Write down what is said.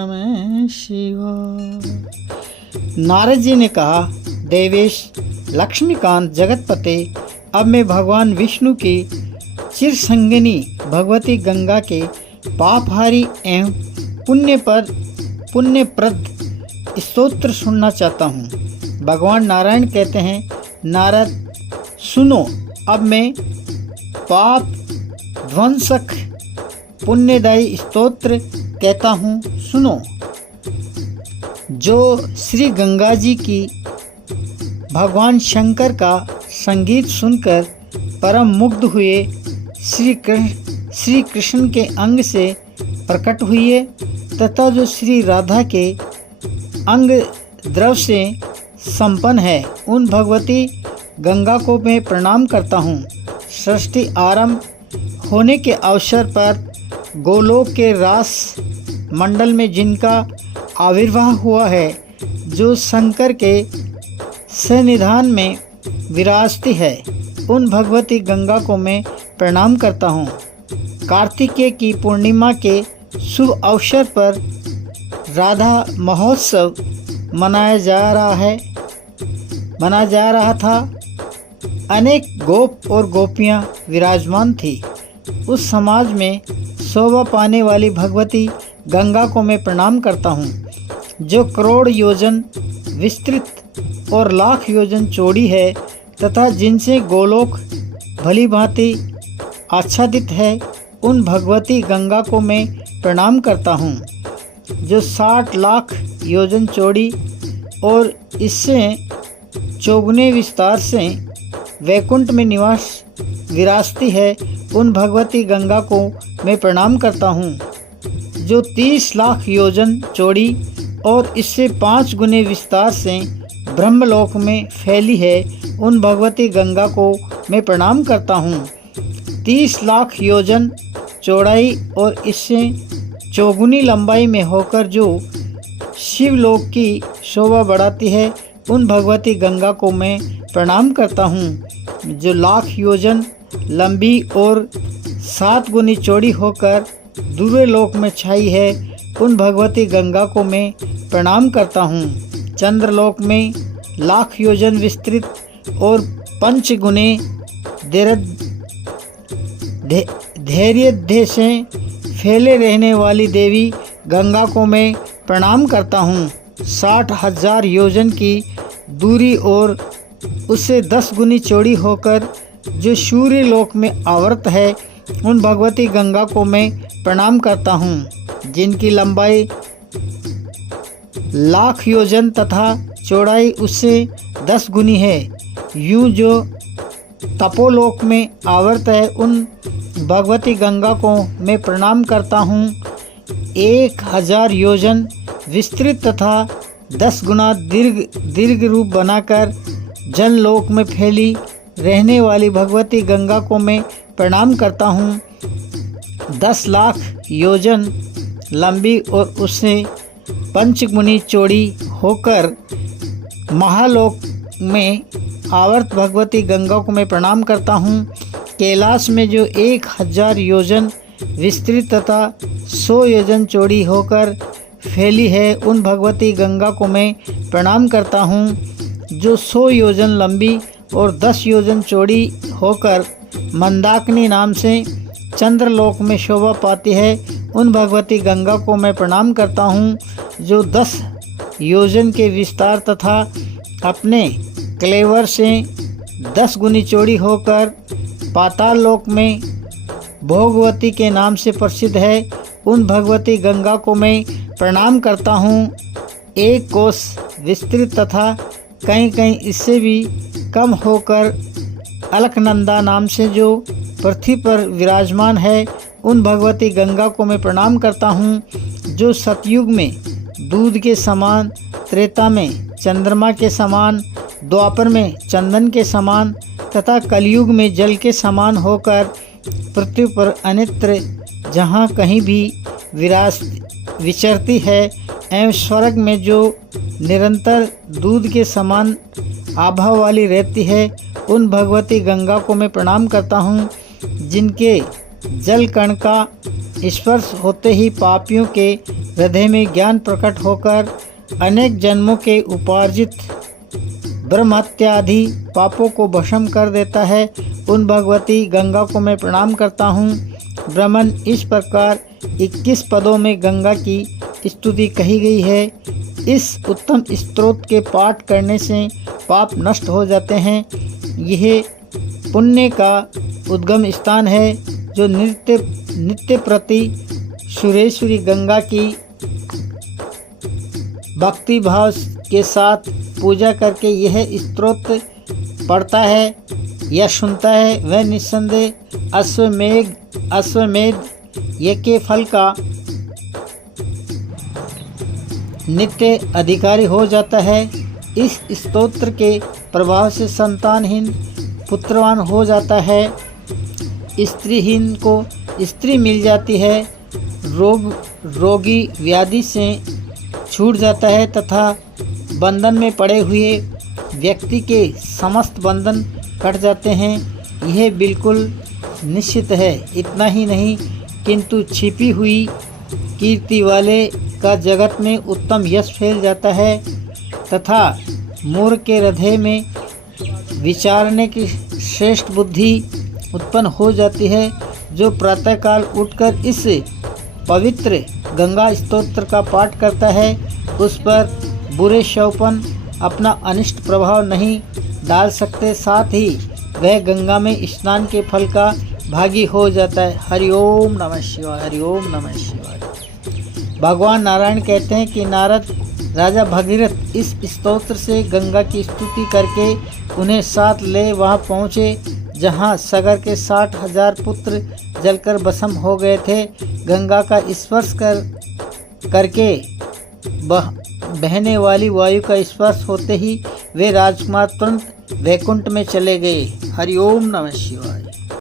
नमः शिवाय। नारद जी ने कहा, देवेश लक्ष्मीकांत जगतपते, अब मैं भगवान विष्णु की चिरसंगिनी भगवती गंगा के पापहारी एवं पुण्यप्रद स्तोत्र सुनना चाहता हूँ। भगवान नारायण कहते हैं, नारद सुनो, अब मैं पाप ध्वंसक पुण्यदायी स्तोत्र कहता हूँ, सुनो। जो श्री गंगा जी की भगवान शंकर का संगीत सुनकर परम मुग्ध हुए, श्री कृष्ण के अंग से प्रकट हुए तथा जो श्री राधा के अंग द्रव से संपन्न है, उन भगवती गंगा को मैं प्रणाम करता हूँ। सृष्टि आरंभ होने के अवसर पर गोलोक के रास मंडल में जिनका आविर्भाव हुआ है, जो शंकर के सन्निधान में विराजती है, उन भगवती गंगा को मैं प्रणाम करता हूँ। कार्तिकेय की पूर्णिमा के शुभ अवसर पर राधा महोत्सव मनाया जा रहा था। अनेक गोप और गोपियाँ विराजमान थी। उस समाज में शोभा पाने वाली भगवती गंगा को मैं प्रणाम करता हूँ, जो करोड़ योजन विस्तृत और लाख योजन चौड़ी है तथा जिनसे गोलोक भली भांति आच्छादित है। उन भगवती गंगा को मैं प्रणाम करता हूँ, जो 60 लाख योजन चौड़ी और इससे चौगुने विस्तार से वैकुंठ में निवास विराजती है। उन भगवती गंगा को मैं प्रणाम करता हूँ, जो 30 लाख योजन चौड़ी और इससे 5 गुने विस्तार से ब्रह्मलोक में फैली है। उन भगवती गंगा को मैं प्रणाम करता हूँ। 30 लाख योजन चौड़ाई और इससे चौगुनी लंबाई में होकर जो शिवलोक की शोभा बढ़ाती है, उन भगवती गंगा को मैं प्रणाम करता हूँ। जो लाख योजन लंबी और 7 गुनी चौड़ी होकर दूसरे लोक में छाई है, उन भगवती गंगा को मैं प्रणाम करता हूँ। चंद्रलोक में लाख योजन विस्तृत और 5 गुने धैर्य से फैले रहने वाली देवी गंगा को मैं प्रणाम करता हूँ। 60,000 योजन की दूरी और उससे 10 गुनी चौड़ी होकर जो सूर्य लोक में आवर्त है, उन भगवती गंगा को मैं प्रणाम करता हूँ, जिनकी लंबाई लाख योजन तथा चौड़ाई उससे 10 गुनी है। यूं जो तपोलोक में आवर्त है, उन भगवती गंगा को मैं प्रणाम करता हूँ। 1000 योजन विस्तृत तथा 10 गुना दीर्घ रूप बनाकर जनलोक में फैली रहने वाली भगवती गंगा को मैं प्रणाम करता हूँ। 10 लाख योजन लंबी और उससे 5 गुनी चौड़ी होकर महालोक में आवर्त भगवती गंगा को मैं प्रणाम करता हूँ। कैलाश में जो 1000 योजन विस्तृत तथा 100 योजन चौड़ी होकर फैली है, उन भगवती गंगा को मैं प्रणाम करता हूँ। जो 100 योजन लंबी और 10 योजन चौड़ी होकर मंदाकिनी नाम से चंद्रलोक में शोभा पाती है, उन भगवती गंगा को मैं प्रणाम करता हूँ। जो 10 योजन के विस्तार तथा अपने क्लेवर से 10 गुनी चौड़ी होकर पाताल लोक में भोगवती के नाम से प्रसिद्ध है, उन भगवती गंगा को मैं प्रणाम करता हूँ। 1 कोस विस्तृत तथा कहीं कहीं इससे भी कम होकर अलकनंदा नाम से जो पृथ्वी पर विराजमान है, उन भगवती गंगा को मैं प्रणाम करता हूँ। जो सतयुग में दूध के समान, त्रेता में चंद्रमा के समान, द्वापर में चंदन के समान तथा कलयुग में जल के समान होकर पृथ्वी पर अन्यत्र जहाँ कहीं भी विचरती है, एवं स्वर्ग में जो निरंतर दूध के समान आभा वाली रहती है, उन भगवती गंगा को मैं प्रणाम करता हूँ। जिनके जल कण का स्पर्श होते ही पापियों के हृदय में ज्ञान प्रकट होकर अनेक जन्मों के उपार्जित ब्रह्म हत्या आदि पापों को भस्म कर देता है। उन भगवती गंगा को मैं प्रणाम करता हूँ। ब्राह्मण इस प्रकार 21 पदों में गंगा की स्तुति कही गई है। इस उत्तम स्तोत्र के पाठ करने से पाप नष्ट हो जाते हैं। यह पुण्य का उद्गम स्थान है जो नित्य प्रति सुरेश्वरी गंगा की भक्ति भाव के साथ पूजा करके यह स्तोत्र पढ़ता है या सुनता है वह निस्संदेह अश्वमेध यज्ञ के फल का नित्य अधिकारी हो जाता है। इस स्तोत्र के प्रभाव से संतानहीन पुत्रवान हो जाता है, स्त्रीहीन को स्त्री मिल जाती है, रोगी व्याधि से छूट जाता है तथा बंधन में पड़े हुए व्यक्ति के समस्त बंधन कट जाते हैं। यह बिल्कुल निश्चित है। इतना ही नहीं किंतु छिपी हुई कीर्ति वाले का जगत में उत्तम यश फैल जाता है तथा मूर्ख के हृदय में विचारने की श्रेष्ठ बुद्धि उत्पन्न हो जाती है। जो प्रातःकाल उठकर इस पवित्र गंगा स्तोत्र का पाठ करता है उस पर बुरे शौपन अपना अनिष्ट प्रभाव नहीं डाल सकते, साथ ही वह गंगा में स्नान के फल का भागी हो जाता है। हरिओम नमः शिवाय, हरिओम नमः शिवाय। भगवान नारायण कहते हैं कि नारद राजा भगीरथ इस स्तोत्र से गंगा की स्तुति करके उन्हें साथ ले वहां पहुँचे जहां सगर के 60,000 पुत्र जलकर भस्म हो गए थे। गंगा का स्पर्श करके बहने वाली वायु का स्पर्श होते ही वे राजकुमार तुरंत वैकुंठ में चले गए। हरिओम नमः शिवाय।